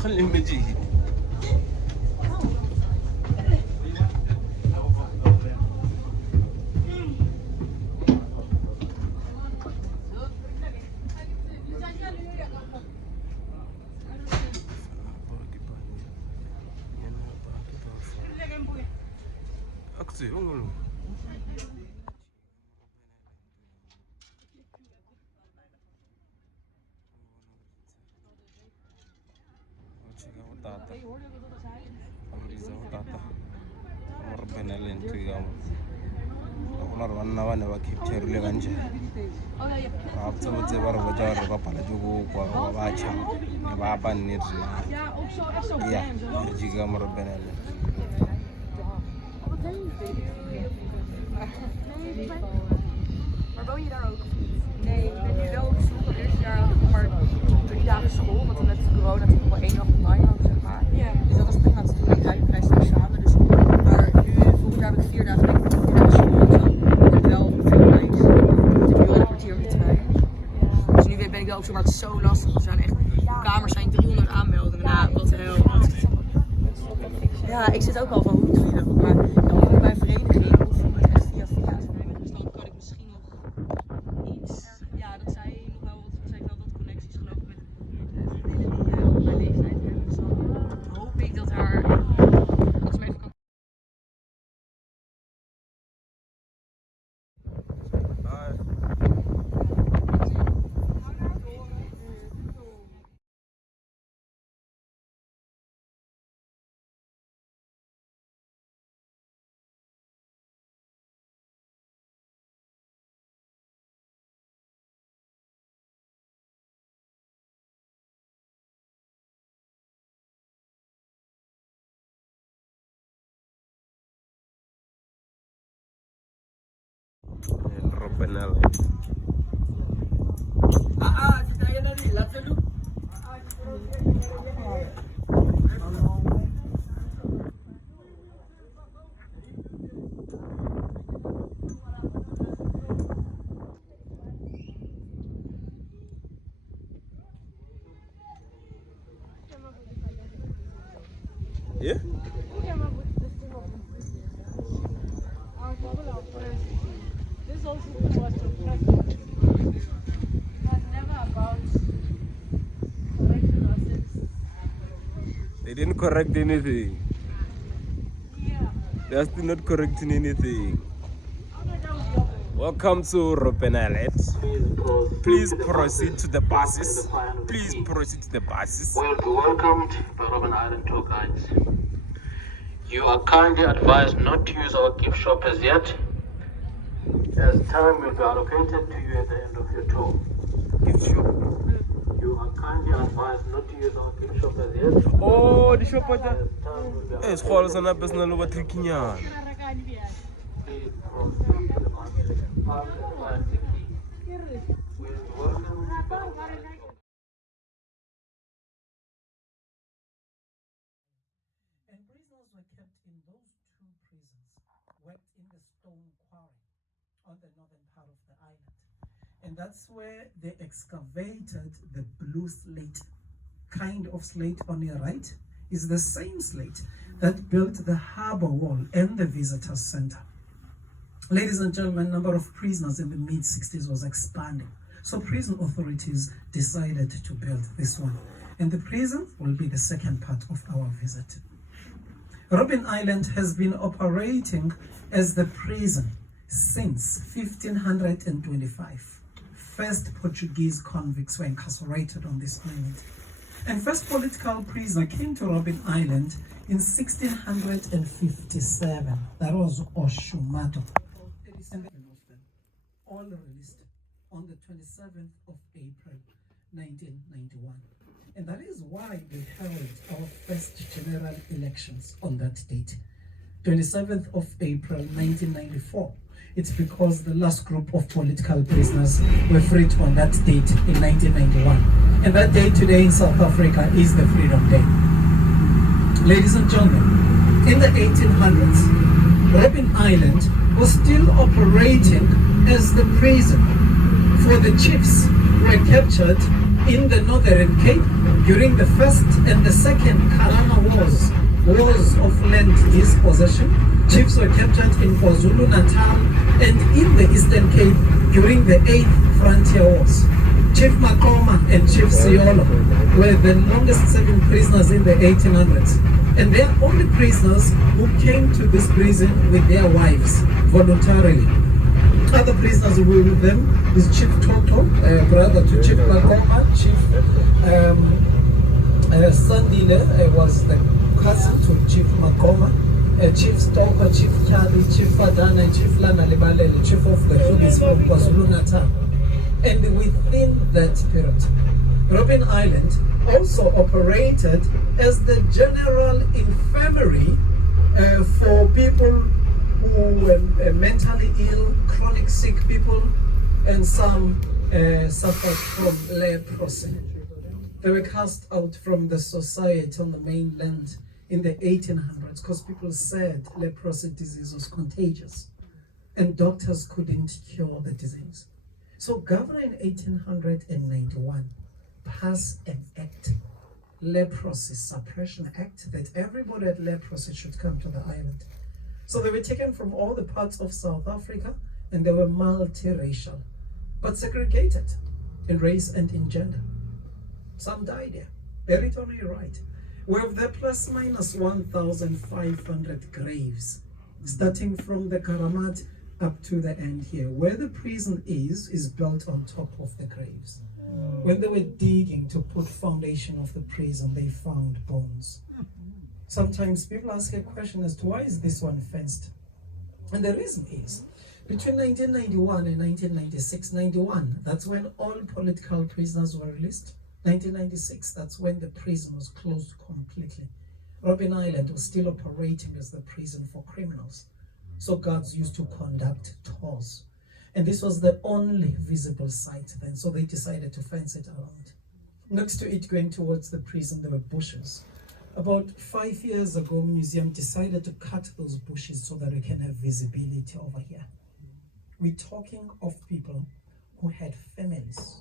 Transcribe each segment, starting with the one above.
خلي المجيء أكتر أقول Robben Island tuigamo onar wanna wana wakipcheru le kanje abtsamutse barwa jawar bapala jugo kwa bacha baba nirna ya jigamo Robben Island Maar woon je daar ook? Nee, ik ben nu wel op zoek. Het eerste jaar had ik nog maar 3 dagen school, want dan met corona toen nog maar 1 dag online had, zeg maar. Ja. Dus dat was prima, toen ik vrij snel samen. Dus, maar nu, volgend jaar heb ik 4 dagen, ben ik 4 dagen school. Dus dan wordt het wel veel nice. Want ik heb nu wel een kwartier op de trein. Dus nu ben ik wel op zoek, maar het is zo lastig. Er zijn echt, kamers zijn 300 aanmeldingen. Nou, wat de hel. Ja, ik zit ook al van hoe doe je dat? Maar dan moet ik bij een vereniging of het echt via. Dus dan kan ik misschien nog iets. Ja, dat zij nog wel wat. Zij heeft wel wat connecties gelopen met vriendinnen die op mijn leeftijd hebben. Dus dan hoop ik dat haar. Dat ze me even kan. Robben Island Kita na rin, lahat sa loop. Yeah? This is also was to practice. But never about correction or sense. They didn't correct anything. Yeah. They're still not correcting anything. Welcome to Robben Island. Please proceed to the buses. Please proceed to the buses. Well, be welcomed by Robben Island tour guides. You are kindly advised not to use our gift shop as yet, as time will be allocated to you at the end of your tour. Gift shop. You are kindly advised not to use our gift shop as yet. Oh, the shop at As time will be the. It's allocated. called a personal over trickinyan. Please proceed to the buses. Park and the key. Will be welcomed by Robben Island tour. And prisoners were kept in those 2 prisons, worked in the stone quarry on the northern part of the island. And that's where they excavated the blue slate, kind of slate on your right, is the same slate that built the harbor wall and the visitor center. Ladies and gentlemen, number of prisoners in the mid-60s was expanding. So prison authorities decided to build this one. And the prison will be the second part of our visit. Robben Island has been operating as the prison since 1525. First Portuguese convicts were incarcerated on this island. And first political prisoner came to Robben Island in 1657. That was Oshumato. 37 of them, all released on the 27th of April, 1991. And that is why we held our first general elections on that date, 27th of April, 1994. It's because the last group of political prisoners were freed on that date in 1991. And that day today in South Africa is the Freedom Day. Ladies and gentlemen, in the 1800s, Robben Island was still operating as the prison for the chiefs who were captured in the Northern Cape during the First and the Second Karama Wars of land dispossession. Chiefs were captured in KwaZulu-Natal and in the Eastern Cape during the 8th Frontier Wars. Chief Makoma and Chief Siolo were the longest serving prisoners in the 1800s. And they are only prisoners who came to this prison with their wives voluntarily. Other prisoners who were with them is Chief Toto, brother to Chief Makoma. Chief Sandile was the cousin to Chief Makoma. Chief Stoko, Chief Charlie, Chief Fadana, and Chief Lana Libalele, Chief of the Tribes from KwaZulu-Natal. And within that period, Robben Island also operated as the general infirmary for people who were mentally ill, chronic sick people, and some suffered from leprosy. They were cast out from the society on the mainland in the 1800s because people said leprosy disease was contagious and doctors couldn't cure the disease. So governor in 1891 passed an act, Leprosy Suppression Act, that everybody at leprosy should come to the island. So they were taken from all the parts of South Africa and they were multiracial, but segregated in race and in gender. Some died there, buried on your right. We have the plus minus 1,500 graves, starting from the Karamat up to the end here. Where the prison is built on top of the graves. When they were digging to put foundation of the prison, they found bones. Sometimes people ask a question as to why is this one fenced? And the reason is, between 1991 and 1996, 91, that's when all political prisoners were released. 1996, that's when the prison was closed completely. Robben Island was still operating as the prison for criminals. So guards used to conduct tours. And this was the only visible site then, so they decided to fence it around. Next to it, going towards the prison, there were bushes. About 5 years ago, museum decided to cut those bushes so that we can have visibility over here. We're talking of people who had families,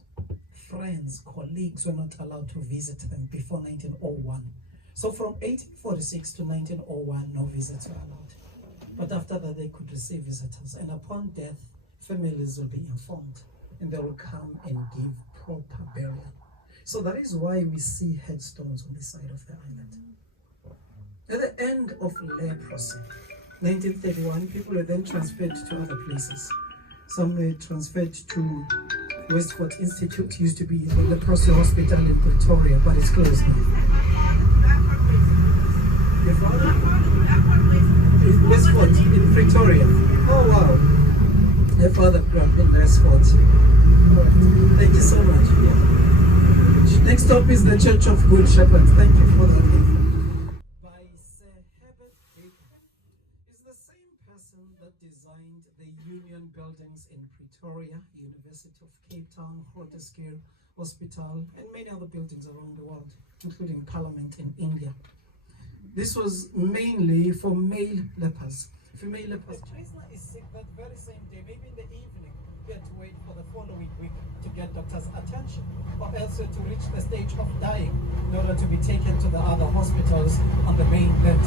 friends, colleagues were not allowed to visit them before 1901. So from 1846 to 1901, no visits were allowed. But after that, they could receive visitors. And upon death, families will be informed and they will come and give proper burial. So that is why we see headstones on the side of the island. At the end of leprosy, 1931, people were then transferred to other places. Some were transferred to Westford Institute, used to be the leprosy hospital in Pretoria, but it's closed now. Your father? Westford in Pretoria. Oh wow. Your father grew up in Westford. Alright. Thank you so much. Yeah. Next up is the Church of Good Shepherd. Thank you for that info. By Sir Herbert Baker. Is the same person that designed the Union buildings in Pretoria, University of Cape Town, Groote Hospital, and many other buildings around the world, including Parliament in India. This was mainly for male lepers. Female lepers. If a prisoner is sick that very same day, maybe in the evening, you had to wait for the following week to get doctor's attention, or else to reach the stage of dying in order to be taken to the other hospitals on the mainland.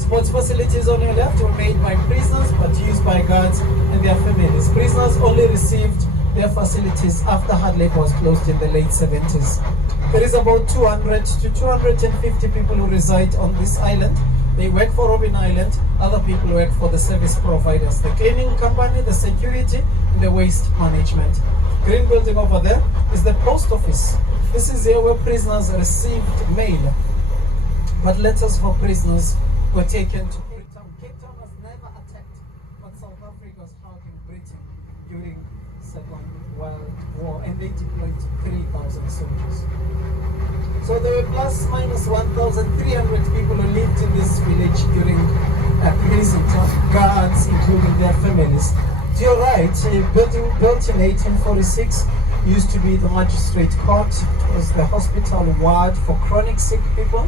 Sports facilities on your left were made by prisoners but used by guards and their families. Prisoners only received their facilities after hard labor was closed in the late 70s. There is about 200 to 250 people who reside on this island. They work for Robben Island. Other people work for the service providers, the cleaning company, the security, and the waste management. Green building over there is the post office. This is here where prisoners received mail, but letters for prisoners were taken to Cape Town. Cape Town was never attacked, but South Africa was helping Britain during Second World War, and they deployed 3,000 soldiers. So there were plus minus 1,300 people who lived in this village during a visit of guards, including their families. To your right, a building built in 1846 used to be the magistrate court. It was the hospital ward for chronic sick people.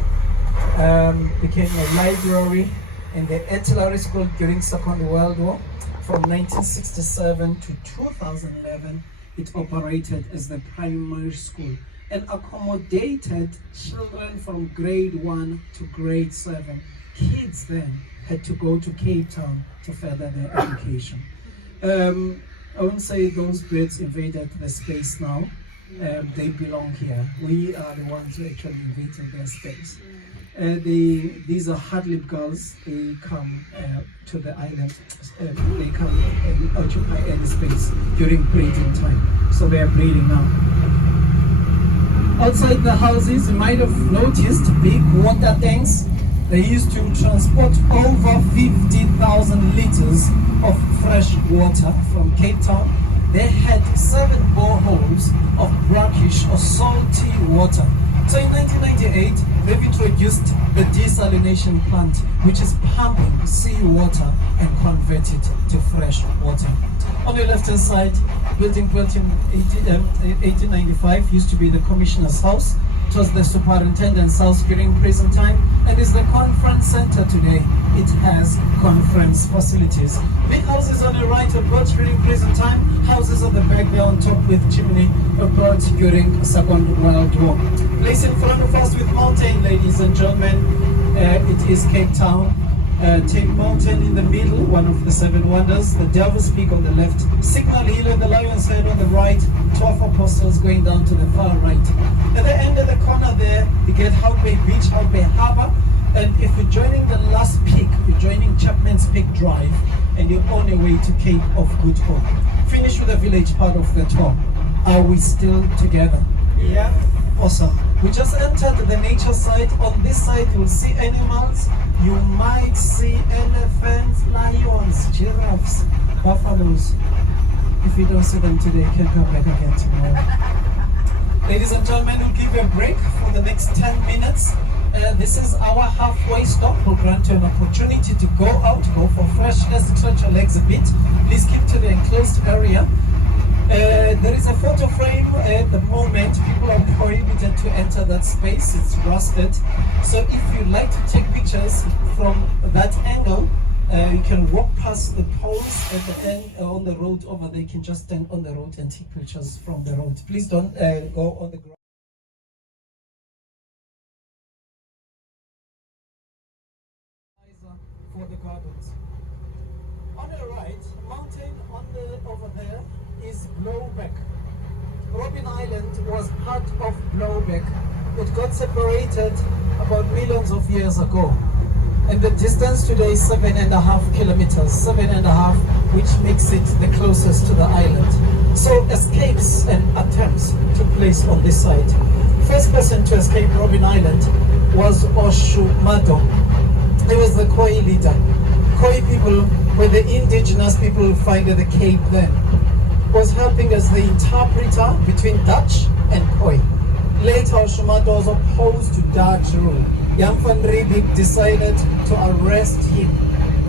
Became a library and the artillery school during Second World War. From 1967 to 2011, it operated as the primary school. and accommodated children from grade 1 to grade 7. Kids then had to go to Cape Town to further their education. I won't say those birds invaded the space now. They belong here. We are the ones who actually invaded their space. These are hard-lipped gulls. They come to the island. They come and occupy any space during breeding time. So they are breeding now. Outside the houses, you might have noticed big water tanks. They used to transport over 50,000 liters of fresh water from Cape Town. They had 7 boreholes of brackish or salty water. So in 1998, they've introduced the desalination plant, which is pumping seawater and convert it to fresh water. On the left-hand side, building built in 1895 used to be the commissioner's house. It was the superintendent's house during prison time and is the conference center today. It has conference facilities. Big houses on the right were built during prison time. Houses on the back there on top with chimney were built during Second World War. Place in front of us with mountain, ladies and gentlemen. It is Cape Town. Take Mountain in the middle, one of the 7 wonders. The Devil's Peak on the left. Signal Hill and the Lion's Head on the right. 12 Apostles going down to the far right. At the end of the corner there, you get Hout Bay Beach, Hout Bay Harbour. And if you're joining the last peak, you're joining Chapman's Peak Drive, and you're on your way to Cape of Good Hope. Finish with the village part of the tour. Are we still together? Yeah? Awesome. We just entered the nature site. On this side, you'll see animals. You might see elephants, lions, giraffes, buffaloes. If you don't see them today, you can come back again tomorrow. Ladies and gentlemen, we'll give you a break for the next 10 minutes. This is our halfway stop. We'll grant you an opportunity to go out, go for fresh air, stretch your legs a bit. Please keep to the enclosed area. There is a photo frame at the moment. People are prohibited to enter that space. It's rusted. So if you'd like to take pictures from that angle, you can walk past the poles at the end on the road over there. You can just stand on the road and take pictures from the road. Please don't go on the ground. For the gardens. On the right, mountain over there is Blowback. Robben Island was part of Blowback. It got separated about millions of years ago. And the distance today is 7.5 kilometers, 7.5, which makes it the closest to the island. So escapes and attempts took place on this side. First person to escape Robben Island was Oshumado. He was the Khoi leader. Khoi people were the indigenous people who founded the Cape then. Was helping as the interpreter between Dutch and Khoi. Later, Oshumado was opposed to Dutch rule. Jan van Riebeeck decided to arrest him.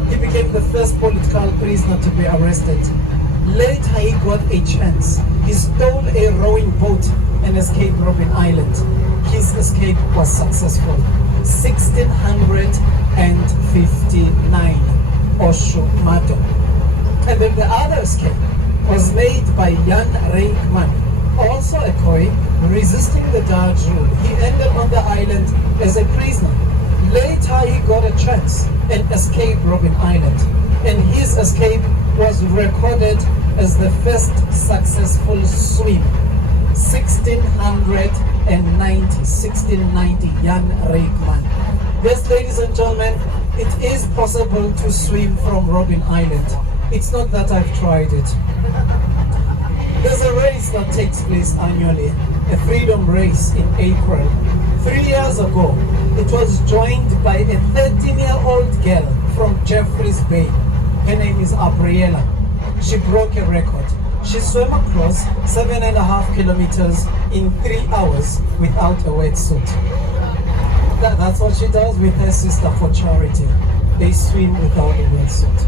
He became the first political prisoner to be arrested. Later, he got a chance. He stole a rowing boat and escaped Robben Island. His escape was successful. 1659, Oshumado. And then the other escape was made by Jan Reikman, also a Khoi, resisting the Dutch rule. He ended on the island as a prisoner. Later he got a chance and escaped Robben Island. And his escape was recorded as the first successful swim. 1690, Jan Reikman. Yes, ladies and gentlemen, it is possible to swim from Robben Island. It's not that I've tried it. There's a race that takes place annually, a freedom race in April. 3 years ago, it was joined by a 13-year-old girl from Jeffreys Bay. Her name is Gabriela. She broke a record. She swam across 7.5 kilometers in 3 hours without a wetsuit. That's what she does with her sister for charity. They swim without a wetsuit.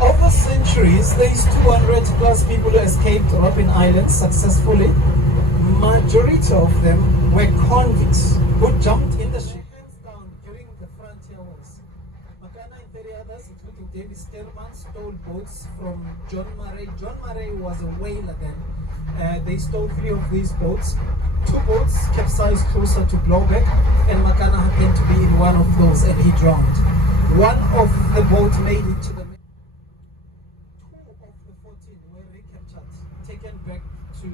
Over centuries, there is 200 plus people who escaped Robben Island successfully. Majority of them were convicts who jumped in the ship hands down during the frontier wars. Makana and 30 others, including King David Stelman stole boats from John Murray. John Murray was a whaler then. They stole 3 of these boats. 2 boats capsized closer to Blowback, and Makana happened to be in one of those, and he drowned. One of the boats made it to the 2 of the 14 were recaptured, taken back to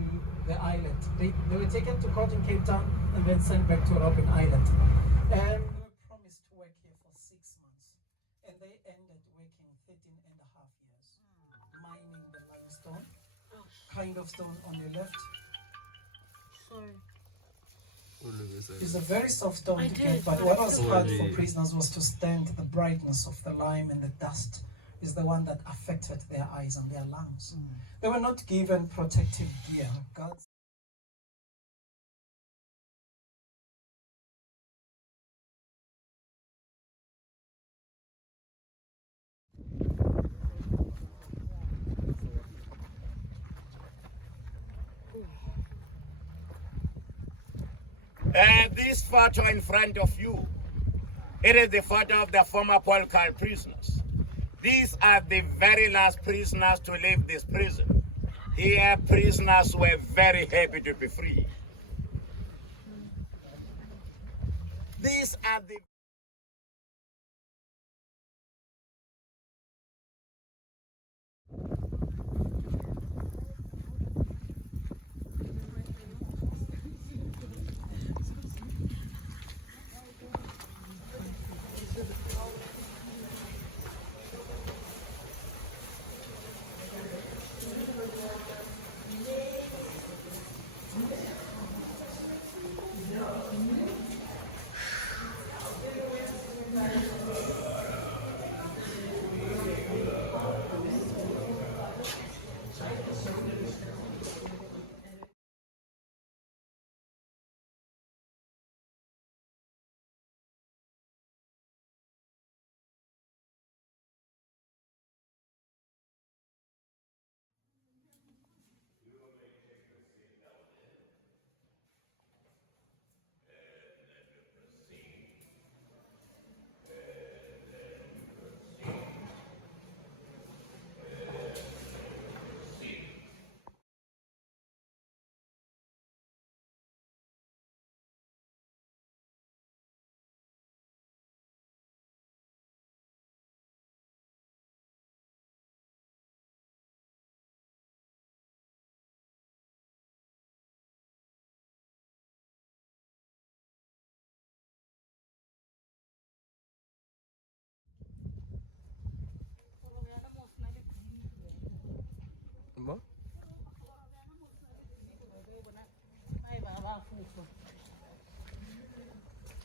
the island. They were taken to court in Cape Town and then sent back to Robben Island. They were promised to work here for 6 months, and they ended working 13.5 years, mining the limestone, kind of stone on your left. It's a very soft stone to get, but what was hard for prisoners was to stand the brightness of the lime, and the dust is the one that affected their eyes and their lungs. They were not given protective gear. God's This photo in front of you, it is the photo of the former Polkar prisoners. These are the very last prisoners to leave this prison. Here, prisoners were very happy to be free. These are the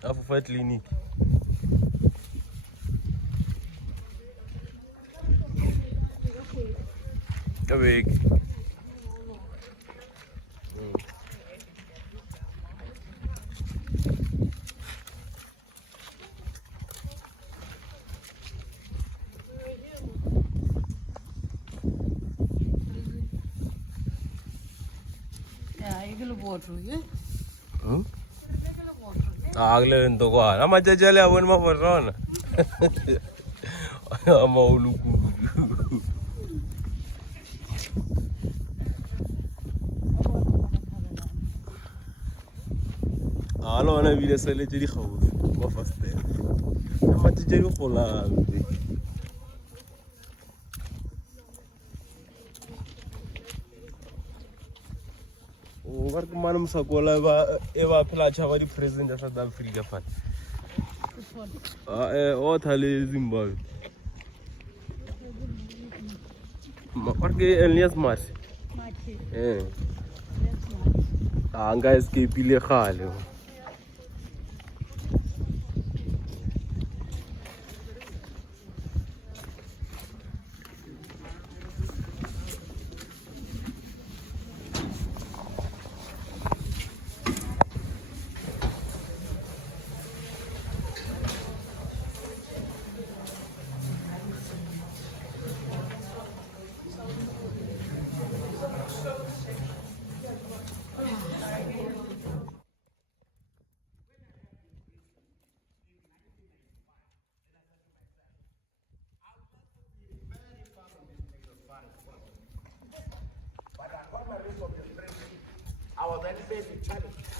Afufa clinic. Awake. Yeah, you can water, yeah? Agle ndo kwa. Ama jajale awon ma forona. Ama uluku. Alo na bile sele tse di gaufi mo faster. Ama tse di golang. War ke manum sa kola ba phela tshaba di president ya South Africa fa. O thale Zimbabwe. War ke Elias Masi. Anga escape ile gale. basic challenges.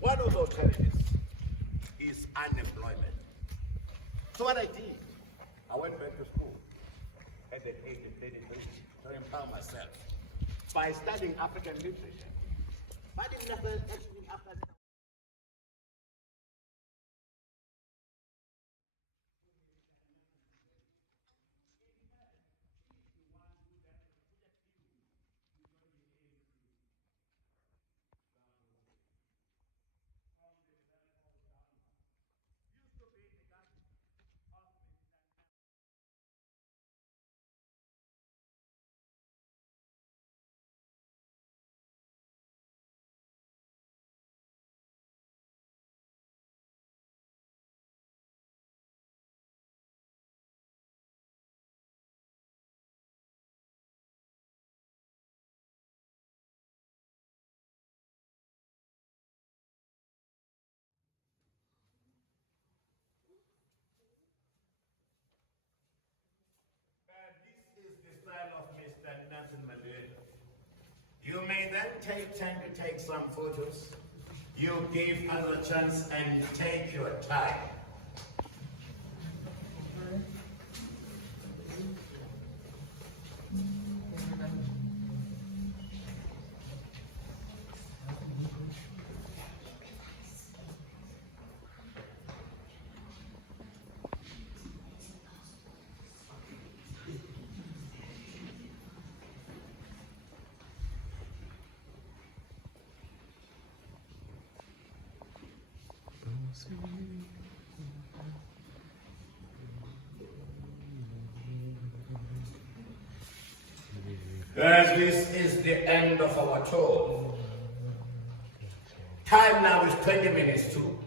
One of those challenges is unemployment. So what I did, I went back to school at the age of 33 to empower myself by studying African literature. But I didn't actually after that. This is the style of Mr. Nathan Mandela. You may then take time to take some photos. You give us a chance and take your time. As this is the end of our tour. Time now is 20 minutes to.